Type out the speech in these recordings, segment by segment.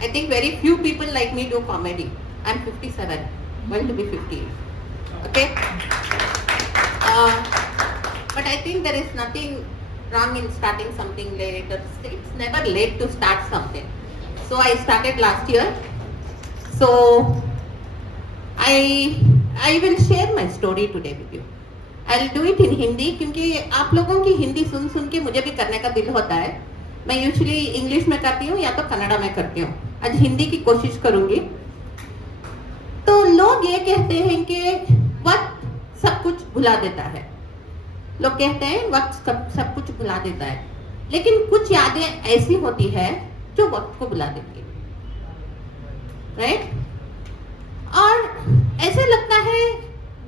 I think very few people like me do comedy. I'm 57, going to be 50. Okay? But I think there is nothing wrong in starting something late. It's never late to start something. So I started last year. So I will share my story today with you. I'll do it in Hindi क्योंकि आप लोगों की हिंदी सुन सुन के मुझे भी करने का दिल होता है. मैं यूजुअली इंग्लिश में करती हूँ या तो कन्नड़ा में करती हूँ. आज हिंदी की कोशिश करूंगी. तो लोग ये कहते हैं कि वक्त सब कुछ भुला देता है. लोग कहते हैं वक्त सब कुछ भुला देता है, लेकिन कुछ यादें ऐसी होती है जो वक्त को भुला देती है, राइट? और ऐसे लगता है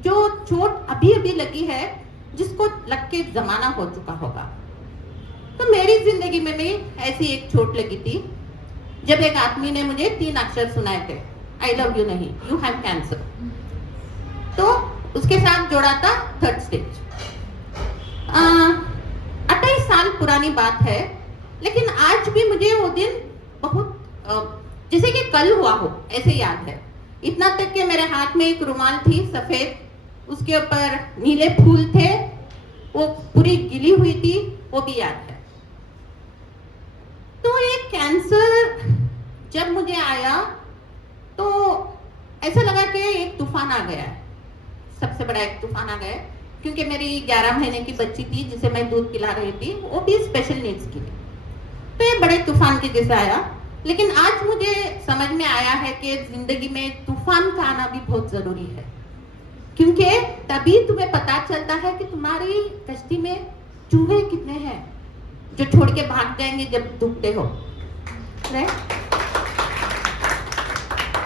जो चोट अभी अभी लगी है जिसको लग के जमाना हो चुका होगा. तो मेरी जिंदगी में भी ऐसी एक चोट लगी थी जब एक आदमी ने मुझे 3 अक्षर सुनाए थे, आई लव यू नहीं, यू हैव कैंसर. तो उसके साथ जोड़ा था 3rd स्टेज. 28 साल पुरानी बात है, लेकिन आज भी मुझे वो दिन बहुत जैसे कि कल हुआ हो ऐसे याद है. इतना तक कि मेरे हाथ में एक रुमाल थी सफेद, उसके ऊपर नीले फूल थे, वो पूरी गिली हुई थी, वो भी याद है. तो ये कैंसर जब मुझे आया तो ऐसा लगा कि एक तूफान आ गया है, सबसे बड़ा एक तूफान आ गया है. क्योंकि मेरी 11 महीने की बच्ची थी जिसे मैं दूध पिला रही थी, वो भी स्पेशल नीड्स की थी. तो ये बड़े तूफान के जैसा आया. लेकिन आज मुझे समझ में आया है कि जिंदगी में तूफान का आना भी बहुत जरूरी है, क्योंकि तभी तुम्हें पता चलता है कि तुम्हारी कश्ती में चूहे कितने हैं जो छोड़ के भाग जाएंगे जब डूबते हो.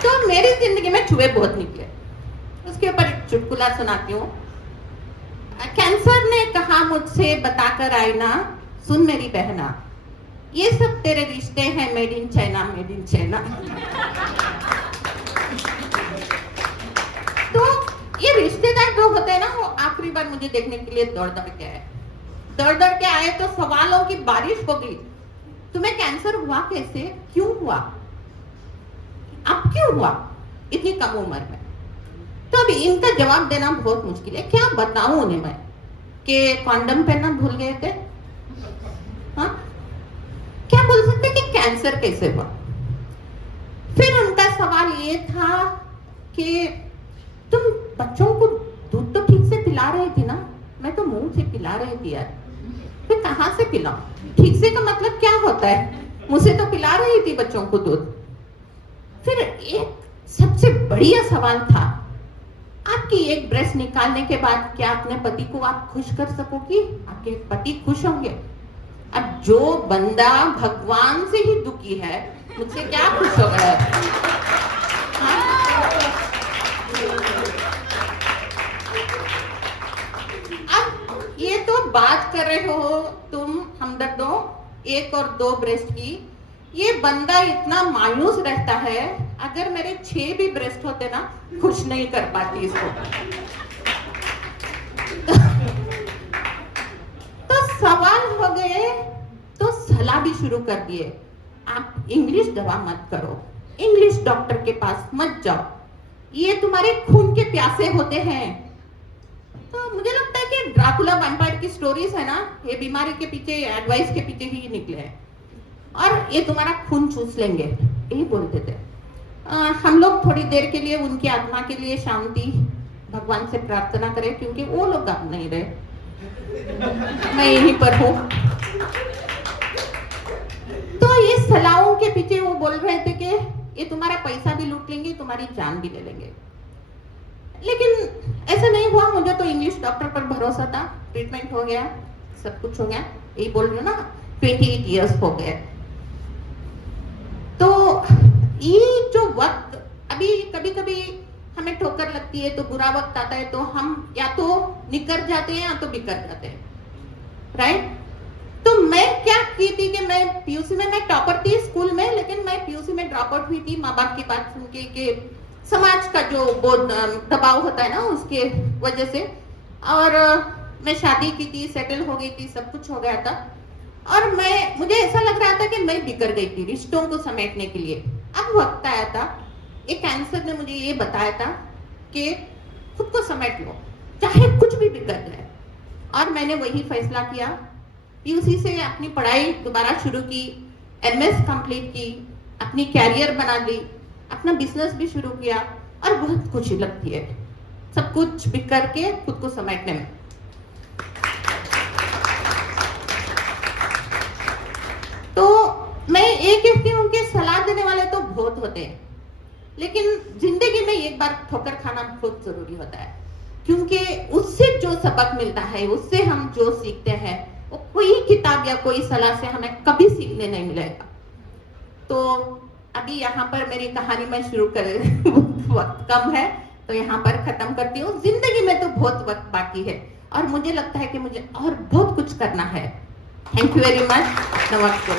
तो मेरी जिंदगी में चूहे बहुत निकले. उसके ऊपर एक चुटकुला सुनाती हूँ. कैंसर ने कहा मुझसे, बताकर आईना, सुन मेरी बहना, ये सब तेरे रिश्ते हैं made in China, made in China. तो ये रिश्तेदार जो होते हैं ना, वो आखिरी बार मुझे देखने के लिए दौड़ दौड़ के आए. दौड़ दौड़ के आए तो सवालों की बारिश हो गई. तुम्हें कैंसर हुआ कैसे, क्यों हुआ, अब क्यों हुआ इतनी कम उम्र में? तो अभी इनका जवाब देना बहुत मुश्किल है. क्या बताऊं उन्हें मैं कि कॉन्डम पहनना भूल गए थे? हाँ, क्या बोल सकते कि कैंसर कैसे हुआ? फिर उनका सवाल ये था कि तुम बच्चों को दूध तो ठीक से पिला रही थी ना? मैं तो मुंह से पिला रही थी यार. फिर कहाँ से पिलाऊं? ठीक से का मतलब क्या होता है? मुंह से तो पिला रही थी बच्चों को दूध. फिर एक सबसे बढ़िया सवाल था, आपकी एक ब्रेस्ट निकालने के बाद क्या अपने पति को आप खुश कर सकोगी? आपके पति खुश होंगे? अब जो बंदा भगवान से ही दुखी है, मुझसे क्या खुश हो गया है? अब ये तो बात कर रहे हो तुम हमदर्दों 1 और 2 ब्रेस्ट की. ये बंदा इतना मायूस रहता है, अगर मेरे 6 भी ब्रेस्ट होते ना, खुश नहीं कर पाती इसको. तो सवाल हो गए तो सलाह भी शुरू कर दिए. आप इंग्लिश दवा मत करो, इंग्लिश डॉक्टर के पास मत जाओ, ये तुम्हारे खून के प्यासे होते हैं. तो मुझे लगता है कि ड्राकुला वैम्पायर की स्टोरीज है ना, ये बीमारी के पीछे, एडवाइस के पीछे ही निकले हैं, और ये तुम्हारा खून चूस लेंगे, यही बोलते थे. हम लोग थोड़ी देर के लिए उनकी आत्मा के लिए शांति भगवान से प्रार्थना करें, क्योंकि वो लोग अब नहीं रहे, मैं यहीं पर हूँ. तो ये सलाहों के पीछे वो बोल रहे थे कि ये तुम्हारा पैसा भी लूट लेंगे, तुम्हारी जान भी ले लेंगे. लेकिन ऐसा नहीं हुआ. मुझे तो इंग्लिश डॉक्टर पर भरोसा था. ट्रीटमेंट हो गया, सब कुछ हो गया. यही बोल रही हूँ ना, 28 इयर्स हो गए. तो ये जो वक्त, अभी कभी कभी हमें ठोकर लगती है, तो बुरा वक्त आता है, तो हम या तो निकल जाते हैं या तो बिखर जाते हैं, राइट? तो मैं क्या की थी कि मैं पीयूसी में, मैं टॉपर थी स्कूल में, लेकिन मैं पीयूसी में ड्रॉप आउट हुई थी माँ बाप की बात सुन के कि समाज का जो दबाव होता है ना, उसके वजह से. और मैं शादी की थी, सेटल हो गई थी, सब कुछ हो गया था. और मुझे ऐसा लग रहा था कि मैं बिखर गई थी रिश्तों को समेटने के लिए. अब वक्त आया था, एक कैंसर ने मुझे ये बताया था कि खुद को समेट लो, चाहे कुछ भी बिगड़ जाए। और मैंने वही फैसला किया, पीयूसी से अपनी पढ़ाई दोबारा शुरू की, एमएस कंप्लीट की, अपनी कैरियर बना ली, अपना बिजनेस भी शुरू किया और बहुत खुशी लगती है सब कुछ बिखर के खुद को समेटने में। तो मैं ये कहती हूँ कि सलाह देने वाले तो बहुत होते हैं, लेकिन जिंदगी में एक बार ठोकर खाना बहुत जरूरी होता है, क्योंकि उससे जो सबक मिलता है, उससे हम जो सीखते हैं, वो कोई किताब या कोई सलाह से हमें कभी सीखने नहीं मिलेगा। तो अभी यहाँ पर मेरी कहानी में शुरू कर वक्त कम है, तो यहाँ पर खत्म करती हूँ। जिंदगी में तो बहुत वक्त बाकी है और मुझे लगता है कि मुझे और बहुत कुछ करना है। Thank you very much. नमस्ते।